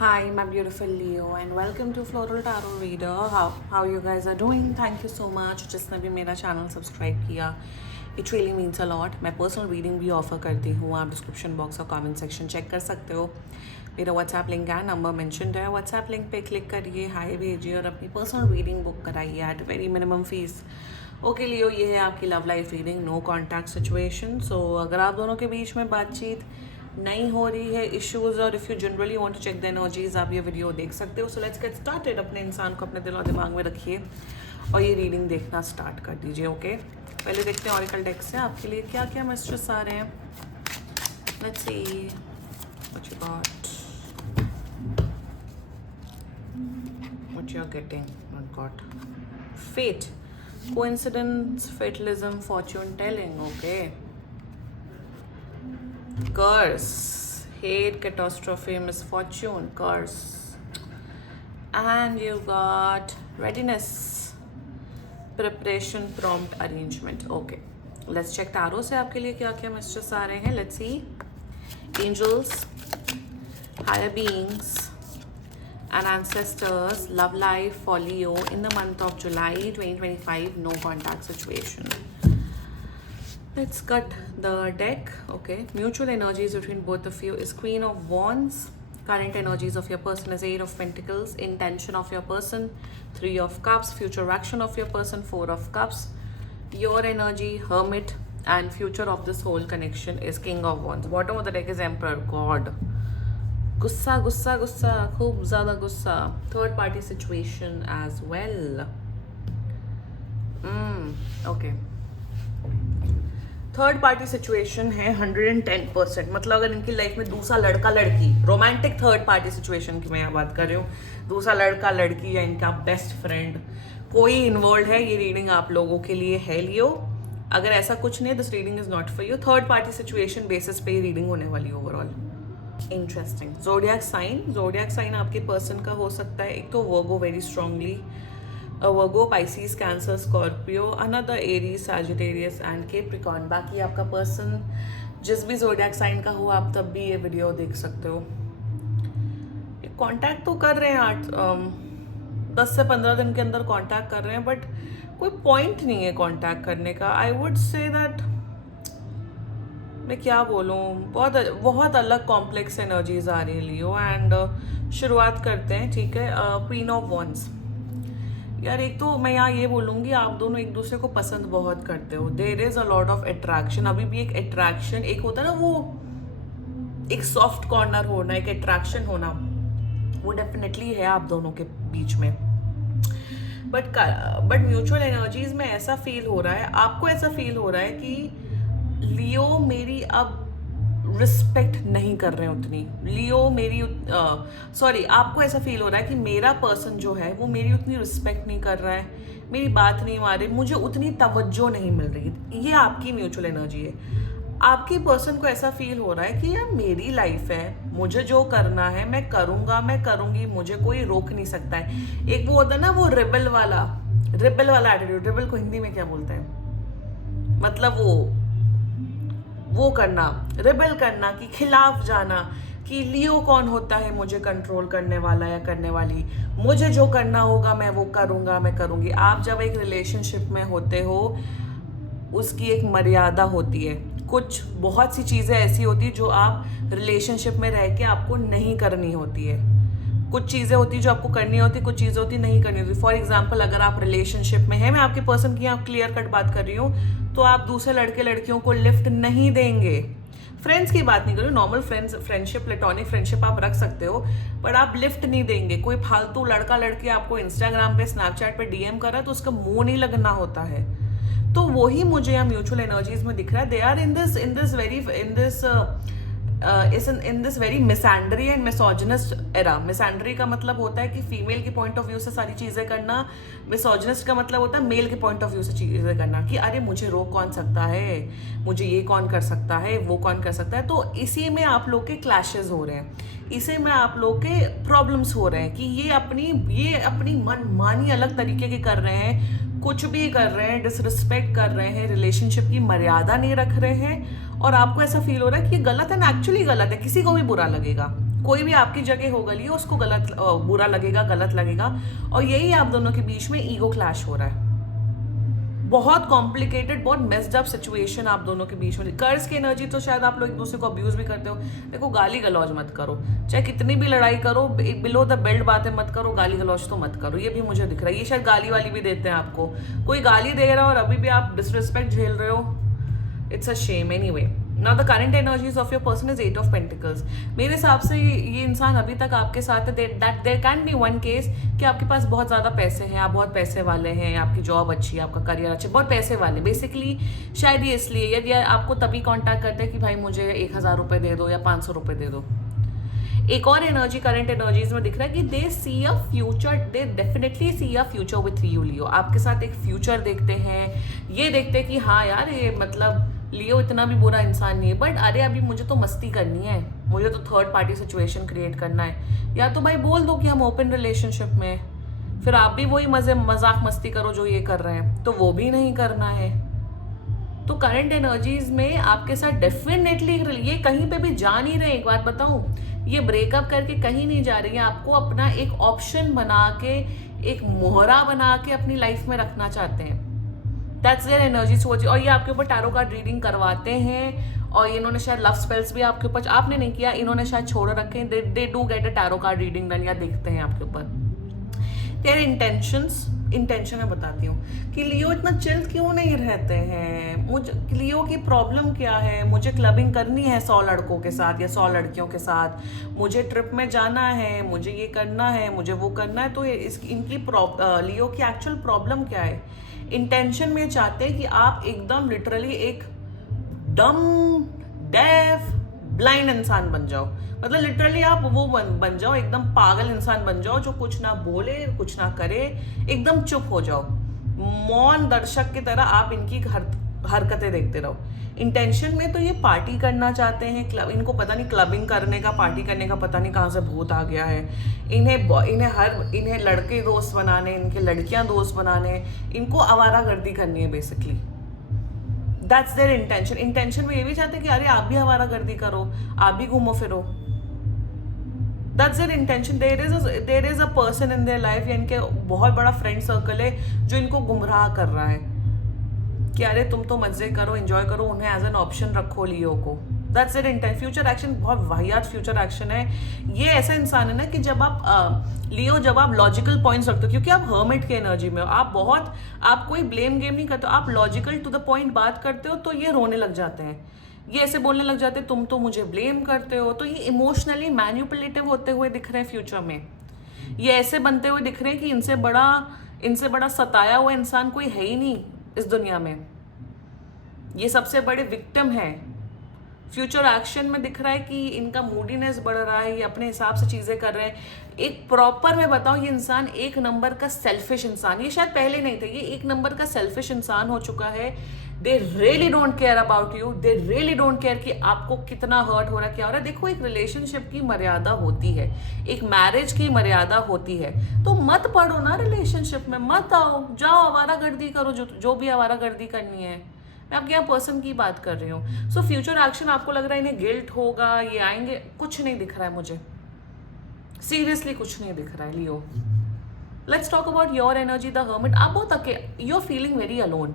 Hi, my beautiful Leo, and welcome to Floral Tarot Reader. How you guys are doing? Thank you so much. जिसने भी मेरा channel subscribe किया, it really means a lot. मैं personal reading भी offer करती हूँ. आप description box और कमेंट सेक्शन चेक कर सकते हो. मेरा व्हाट्सएप लिंक है, नंबर मेंशन्ड है. व्हाट्सएप लिंक पे क्लिक करिए, हाय भेजिए और अपनी पर्सनल रीडिंग बुक कराइए at very minimum fees. Okay Leo, ये है आपकी love life reading, no contact situation. So अगर आप दोनों के बीच में बातचीत नहीं हो रही है, इश्यूज, और if you generally want to check the energies, आप ये वीडियो देख सकते हो. So let's get started. अपने इंसान को अपने दिल और दिमाग में रखिए और ये रीडिंग देखना स्टार्ट कर दीजिए. ओके, पहले देखते हैं ऑरिकल डेक से आपके लिए क्या क्या मैसेजेस आ रहे हैं. Let's see what you got, what you are getting. Not got fate, coincidence, fatalism, fortune telling. Okay, curse, hate, catastrophe, misfortune, curse, and you got readiness, preparation, prompt, arrangement. Okay, let's check tarot से आपके लिए क्या क्या messages आ रहे हैं. Let's see. Angels, higher beings and ancestors, love life for Leo in the month of July 2025, no contact situation. Let's cut the deck. Okay, mutual energies between both of you is Queen of Wands. Current energies of your person is Eight of Pentacles. Intention of your person, Three of Cups. Future action of your person, Four of Cups. Your energy, Hermit, and future of this whole connection is King of Wands. Bottom of the deck is Emperor, God. गुस्सा गुस्सा गुस्सा, खूब ज़्यादा गुस्सा. Third party situation as well. Okay. Third party situation है 110%. मतलब अगर इनकी लाइफ में दूसरा लड़का लड़की, रोमांटिक थर्ड पार्टी सिचुएशन की मैं यहाँ बात कर रही हूँ, दूसरा लड़का लड़की या इनका बेस्ट फ्रेंड कोई इन्वॉल्व है, ये रीडिंग आप लोगों के लिए है लियो. अगर ऐसा कुछ नहीं है, this reading is not for you. Third party situation basis पे ये रीडिंग होने वाली है ओवरऑल. इंटरेस्टिंग. जोडियाक साइन आपके पर्सन का हो सकता है. एक तो Virgo very strongly, Virgo, Pisces, Cancer, Scorpio, another Aries, Sagittarius and Capricorn. बाकी आपका पर्सन जिस भी जोडियाक साइन का हो, आप तब भी ये वीडियो देख सकते हो. कांटेक्ट तो कर रहे हैं 10 से 15 दिन के अंदर कांटेक्ट कर रहे हैं, बट कोई पॉइंट नहीं है कांटेक्ट करने का. आई वुड से दैट, मैं क्या बोलूँ, बहुत अलग कॉम्प्लेक्स एनर्जीज आ रही है लियो. एंड शुरुआत करते हैं, ठीक है. Queen of wands. यार एक तो मैं यहाँ ये बोलूँगी, आप दोनों एक दूसरे को पसंद बहुत करते हो. There is a lot of attraction. अभी भी एक अट्रैक्शन, एक होता है ना वो एक सॉफ्ट कॉर्नर होना, एक अट्रैक्शन होना, वो डेफिनेटली है आप दोनों के बीच में. बट म्यूचुअल एनर्जीज में ऐसा फील हो रहा है, आपको ऐसा फील हो रहा है कि लियो मेरी अब रिस्पेक्ट नहीं कर रहे हैं उतनी. लियो मेरी सॉरी, आपको ऐसा फील हो रहा है कि मेरा पर्सन जो है वो मेरी उतनी रिस्पेक्ट नहीं कर रहा है, मेरी बात नहीं मान रही, मुझे उतनी तवज्जो नहीं मिल रही. ये आपकी म्यूचुअल एनर्जी है. आपकी पर्सन को ऐसा फील हो रहा है कि यार मेरी लाइफ है, मुझे जो करना है मैं करूँगा, मैं करूँगी, मुझे कोई रोक नहीं सकता है. एक वो होता है ना, वो रिबल वाला एटीट्यूड. रिबल को हिंदी में क्या बोलते हैं, मतलब वो करना, रिबेल करना, कि खिलाफ जाना, कि लियो कौन होता है मुझे कंट्रोल करने वाला या करने वाली, मुझे जो करना होगा मैं वो करूँगा, मैं करूँगी. आप जब एक रिलेशनशिप में होते हो, उसकी एक मर्यादा होती है. कुछ बहुत सी चीज़ें ऐसी होती है जो आप रिलेशनशिप में रह के आपको नहीं करनी होती है. कुछ चीज़ें होती है जो आपको करनी होती है, कुछ चीज़ें होती नहीं करनी होती. फॉर एग्जाम्पल, अगर आप रिलेशनशिप में हैं, मैं आपके पर्सन की यहाँ क्लियर कट बात कर रही हूँ, तो आप दूसरे लड़के लड़कियों को लिफ्ट नहीं देंगे. फ्रेंड्स की बात नहीं कर रही हूँ, नॉर्मल फ्रेंडशिप, प्लेटोनिक फ्रेंडशिप आप रख सकते हो, बट आप लिफ्ट नहीं देंगे. कोई फालतू लड़का लड़की आपको इंस्टाग्राम पे, स्नैपचैट पे डीएम कर रहा है तो उसका मुंह नहीं लगना होता है. तो वही मुझे यहाँ म्यूचुअल एनर्जीज में दिख रहा है. They are in this very misandry and misogynist era. Misandry का मतलब होता है कि फीमेल के पॉइंट ऑफ व्यू से सारी चीज़ें करना. मिसोजिनिस्ट का मतलब होता है मेल के पॉइंट ऑफ व्यू से चीज़ें करना, कि अरे मुझे रोक कौन सकता है, मुझे ये कौन कर सकता है, वो कौन कर सकता है. तो इसी में आप लोग के क्लैशेस हो रहे हैं, इसी में आप लोग के प्रॉब्लम्स हो रहे हैं, कि ये अपनी मनमानी अलग तरीके के कर रहे हैं, कुछ भी कर रहे हैं, डिसरिस्पेक्ट कर रहे हैं, रिलेशनशिप की मर्यादा नहीं रख रहे हैं. और आपको ऐसा फील हो रहा है कि ये गलत है ना, एक्चुअली गलत है, किसी को भी बुरा लगेगा, कोई भी आपकी जगह होगा लियो, उसको गलत बुरा लगेगा, गलत लगेगा। और यही आप दोनों के बीच में ईगो क्लैश हो रहा है। बहुत कॉम्प्लिकेटेड, बहुत मेस्ड अप सिचुएशन आप दोनों के बीच में। कर्ज की एनर्जी तो शायद आप लोग एक दूसरे को अब्यूज भी करते हो। देखो, गाली गलौज मत करो, चाहे कितनी भी लड़ाई करो, बिलो द बेल्ट बातें मत करो, गाली गलौज तो मत करो। ये भी मुझे दिख रहा है, ये शायद गाली वाली भी देते हैं आपको। कोई गाली दे रहा है और अभी भी आप डिसरिस्पेक्ट झेल रहे हो, it's a shame. Anyway, now the current energies of your person is 8 of pentacles. मेरे हिसाब से ये इंसान अभी तक आपके साथ है। That there can be one case कि आपके पास बहुत ज़्यादा पैसे हैं, आप बहुत पैसे वाले हैं, आपकी जॉब अच्छी है, आपका करियर अच्छा, बहुत पैसे वाले बेसिकली। शायद ये इसलिए, यदि आपको तभी कॉन्टैक्ट करते हैं कि भाई मुझे 1000 रुपये दे दो या 500 रुपये दे दो। एक और एनर्जी करंट एनर्जीज में दिख रहा है कि they see a future, they definitely see a future with you Leo. आपके साथ एक फ्यूचर देखते हैं, ये देखते हैं कि हाँ यार, ये मतलब लियो इतना भी बुरा इंसान नहीं है, बट अरे अभी मुझे तो मस्ती करनी है, मुझे तो थर्ड पार्टी सिचुएशन क्रिएट करना है। या तो भाई बोल दो कि हम ओपन रिलेशनशिप में हैं, फिर आप भी वही मजाक मस्ती करो जो ये कर रहे हैं, तो वो भी नहीं करना है। तो करंट एनर्जीज में आपके साथ डेफिनेटली ये कहीं पे भी जा नहीं रहे। एक बात बताऊं, ये ब्रेकअप करके कहीं नहीं जा रही है, आपको अपना एक ऑप्शन बना के, एक मोहरा बना के अपनी लाइफ में रखना चाहते हैं। दैट्स देयर एनर्जी सोच। और ये आपके ऊपर टैरो कार्ड रीडिंग करवाते हैं, और इन्होंने शायद लव स्पेल्स भी आपके ऊपर, आपने नहीं किया, इन्होंने शायद छोड़ रखे हैं। They do get a tarot card reading done, या देखते हैं आपके ऊपर। तेरे इंटेंशन मैं बताती हूँ कि लियो इतना चिल क्यों नहीं रहते हैं। मुझे लियो की प्रॉब्लम क्या है? मुझे क्लबिंग करनी है 100 लड़कों के साथ या 100 लड़कियों के साथ, मुझे ट्रिप में जाना है, मुझे ये करना है, मुझे वो करना है। तो इनकी लियो की एक्चुअल प्रॉब्लम क्या है? इंटेंशन में चाहते हैं कि आप एकदम लिटरली एक डम, डेफ, ब्लाइंड इंसान बन जाओ। मतलब लिटरली आप वो बन जाओ, एकदम पागल इंसान बन जाओ, जो कुछ ना बोले, कुछ ना करे, एकदम चुप हो जाओ। मौन दर्शक की तरह आप इनकी हरकतें देखते रहो। इंटेंशन में तो ये पार्टी करना चाहते हैं, क्लब, इनको पता नहीं क्लबिंग करने का, पार्टी करने का पता नहीं कहाँ से भूत आ गया है। इन्हें लड़के दोस्त बनाने, इनके लड़कियां दोस्त बनाने, इनको आवारागर्दी करनी है बेसिकली। दैट्स देयर इंटेंशन में ये भी चाहते हैं कि अरे आप भी आवारागर्दी करो, आप भी घूमो फिरो। That's their intention. There is a person in their life, या इनके बहुत बड़ा फ्रेंड सर्कल है जो इनको गुमराह कर रहा है कि अरे तुम तो मजे करो, एंजॉय करो, उन्हें एज एन ऑप्शन रखो लियो को। That's it intention. Future action बहुत वाहियात फ्यूचर एक्शन है। ये ऐसा इंसान है ना कि जब आप लियो, जब आप लॉजिकल पॉइंट्स रखते हो, क्योंकि आप हर्मिट की एनर्जी में हो, आप कोई ब्लेम गेम नहीं करते हो, आप लॉजिकल टू द पॉइंट बात करते हो, तो ये रोने लग जाते हैं, ये ऐसे बोलने लग जाते हैं तुम तो मुझे ब्लेम करते हो। तो ये इमोशनली मैन्युपुलेटिव होते हुए दिख रहे हैं फ्यूचर में। ये ऐसे बनते हुए दिख रहे हैं कि इनसे बड़ा सताया हुआ इंसान कोई है ही नहीं इस दुनिया में। ये सबसे बड़े विक्टिम है। फ्यूचर एक्शन में दिख रहा है कि इनका मूडीनेस बढ़ रहा है, ये अपने हिसाब से चीज़ें कर रहे हैं। एक प्रॉपर मैं बताऊं, ये इंसान एक नंबर का सेल्फिश इंसान, ये शायद पहले नहीं थे, ये एक नंबर का सेल्फिश इंसान हो चुका है। They really don't care about you, they really don't care कि आपको कितना हर्ट हो रहा है, क्या हो रहा है। देखो, एक रिलेशनशिप की मर्यादा होती है, एक मैरिज की मर्यादा होती है। तो मत पड़ो ना रिलेशनशिप में, मत आओ, जाओ आवारागर्दी करो, जो भी आवारागर्दी करनी है। मैं आपके यहाँ पर्सन की बात कर रही हूँ। सो फ्यूचर एक्शन आपको लग रहा है इन्हें गिल्ट होगा, ये आएंगे, कुछ नहीं दिख रहा है मुझे, सीरियसली कुछ नहीं दिख रहा है Leo. Let's talk about your energy, the hermit. आप बहुत you are feeling very alone,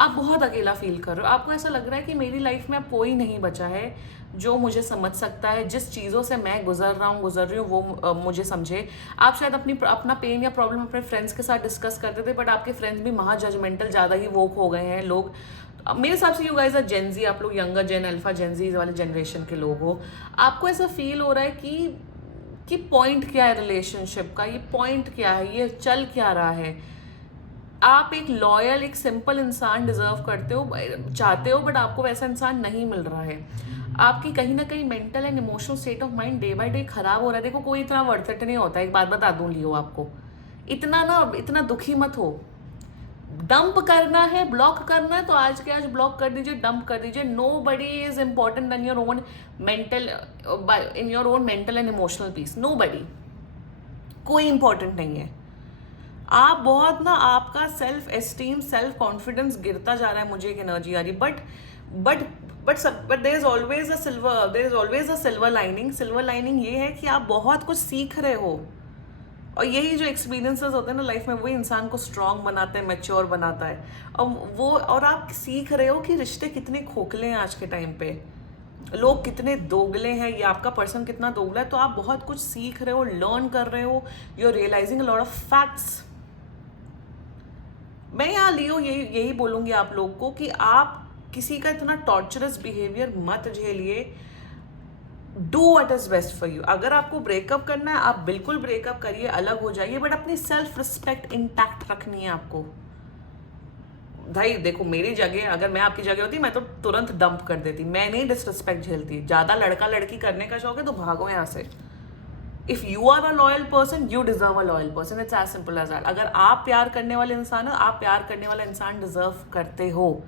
आप बहुत अकेला फील कर रहे हो। आपको ऐसा लग रहा है कि मेरी लाइफ में अब कोई नहीं बचा है जो मुझे समझ सकता है, जिस चीज़ों से मैं गुजर रही हूँ वो मुझे समझे। आप शायद अपना पेन या प्रॉब्लम अपने फ्रेंड्स के साथ डिस्कस करते थे, बट आपके फ्रेंड्स भी महा जजमेंटल, ज़्यादा ही वोक हो गए हैं लोग। मेरे हिसाब से यू गाइस आर जेनजी, आप लोग यंगर जेन, अल्फा जेनजी वाले जनरेशन के लोग हो। आपको ऐसा फील हो रहा है कि पॉइंट क्या है रिलेशनशिप का, ये पॉइंट क्या है, ये चल क्या रहा है। आप एक लॉयल, एक सिंपल इंसान डिजर्व करते हो, चाहते हो, बट आपको वैसा इंसान नहीं मिल रहा है। आपकी कहीं ना कहीं mental and emotional state of mind day by day खराब हो रहा है। देखो, कोई इतना वर्थ इट नहीं होता, एक बात बता दूं लियो आपको, इतना दुखी मत हो। डंप करना है, ब्लॉक करना है, तो आज के आज ब्लॉक कर दीजिए, डंप कर दीजिए। Nobody is important in your own mental and emotional peace. Nobody, कोई इंपॉर्टेंट नहीं है। आप बहुत ना, आपका सेल्फ एस्टीम, सेल्फ कॉन्फिडेंस गिरता जा रहा है, मुझे एक एनर्जी आ रही, but but there is always a silver lining. Silver lining ये है कि आप बहुत कुछ सीख रहे हो, और यही जो एक्सपीरियंसेस होते हैं ना लाइफ में, वही इंसान को स्ट्रांग बनाते हैं, मैच्योर बनाता है. और आप सीख रहे हो कि रिश्ते कितने खोखले हैं आज के टाइम पे, लोग कितने दोगले हैं, ये आपका पर्सन कितना दोगला है. तो आप बहुत कुछ सीख रहे हो, लर्न कर रहे हो, you are realising a lot of facts. मैं यहाँ लियो यही बोलूँगी आप लोग को कि आप किसी का इतना टॉर्चरस बिहेवियर मत झेलिए. Do what is best for you. अगर आपको ब्रेकअप करना है, आप बिल्कुल ब्रेकअप करिए, अलग हो जाइए, बट अपनी सेल्फ रिस्पेक्ट इंटैक्ट रखनी है आपको. भाई देखो, मेरी जगह, अगर मैं आपकी जगह होती, मैं तो तुरंत डंप कर देती. मैं नहीं डिसरिस्पेक्ट झेलती. ज़्यादा लड़का लड़की करने का शौक है तो भागो यहाँ से. If you are a loyal person, you deserve a loyal person. It's as simple as that. अगर आप प्यार करने वाले इंसान हो, आप प्यार करने वाला इंसान डिजर्व करते हो.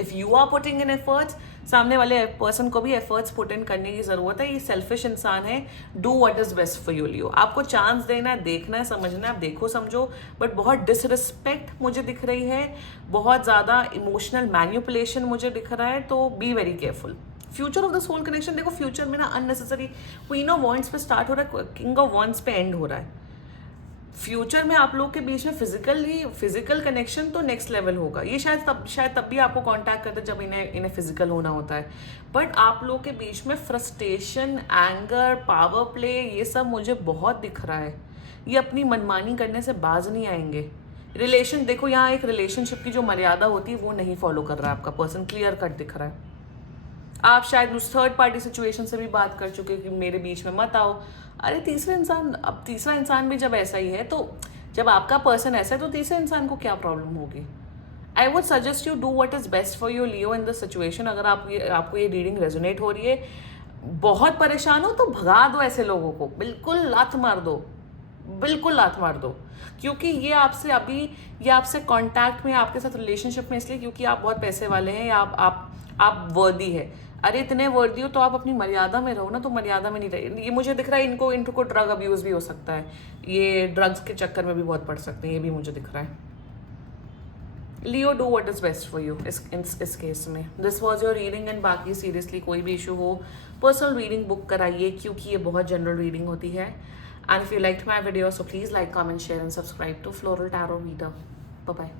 If you are putting in efforts, सामने वाले पर्सन को भी एफर्ट्स पुट इन करने की जरूरत है. ये सेल्फिश इंसान है. Do what is best for you Leo. आपको चांस देना है, देखना है, समझना है, आप देखो समझो. बट बहुत डिसरिस्पेक्ट मुझे दिख रही है, बहुत ज़्यादा इमोशनल मैन्युपुलेशन मुझे दिख रहा है. तो be very careful. Future of the soul connection देखो, फ्यूचर में ना अननेसेसरी क्वीन ऑफ वॉन्ड्स पे स्टार्ट हो रहा है, किंग ऑफ वॉन्ड्स पे एंड हो रहा है. फ्यूचर में आप लोग के बीच में फिजिकल कनेक्शन तो नेक्स्ट लेवल होगा. ये शायद तब भी आपको कांटेक्ट करते जब इन्हें फिजिकल होना होता है. बट आप लोग के बीच में फ्रस्ट्रेशन, एंगर, पावर प्ले, ये सब मुझे बहुत दिख रहा है. ये अपनी मनमानी करने से बाज नहीं आएंगे. रिलेशन देखो, यहाँ एक रिलेशनशिप की जो मर्यादा होती है वो नहीं फॉलो कर रहा है आपका पर्सन. क्लियर कट दिख रहा है. आप शायद उस थर्ड पार्टी सिचुएशन से भी बात कर चुके कि मेरे बीच में मत आओ. अरे तीसरा इंसान भी जब ऐसा ही है, तो जब आपका पर्सन ऐसा है तो तीसरे इंसान को क्या प्रॉब्लम होगी. I would suggest you do what is best for your Leo in this situation. अगर आपको ये रीडिंग रेजोनेट हो रही है, बहुत परेशान हो, तो भगा दो ऐसे लोगों को. बिल्कुल लात मार दो, बिल्कुल लात मार दो. क्योंकि ये आपसे कांटेक्ट में, आपके साथ रिलेशनशिप में इसलिए क्योंकि आप बहुत पैसे वाले हैं, या आप वर्दी है. अरे इतने वर्दी हो तो आप अपनी मर्यादा में रहो ना. तो मर्यादा में नहीं रहे. ये मुझे दिख रहा है इनको ड्रग अब्यूज भी हो सकता है. ये ड्रग्स के चक्कर में भी बहुत पड़ सकते हैं. ये भी मुझे दिख रहा है. Leo, do what is best for you इस केस में. This was your reading. And बाकी सीरियसली कोई भी इशू हो, पर्सनल रीडिंग बुक कराइए, क्योंकि ये बहुत जनरल रीडिंग होती है. And if you liked my video, so please like, comment, share and subscribe to Floral Tarot Reader. Bye bye.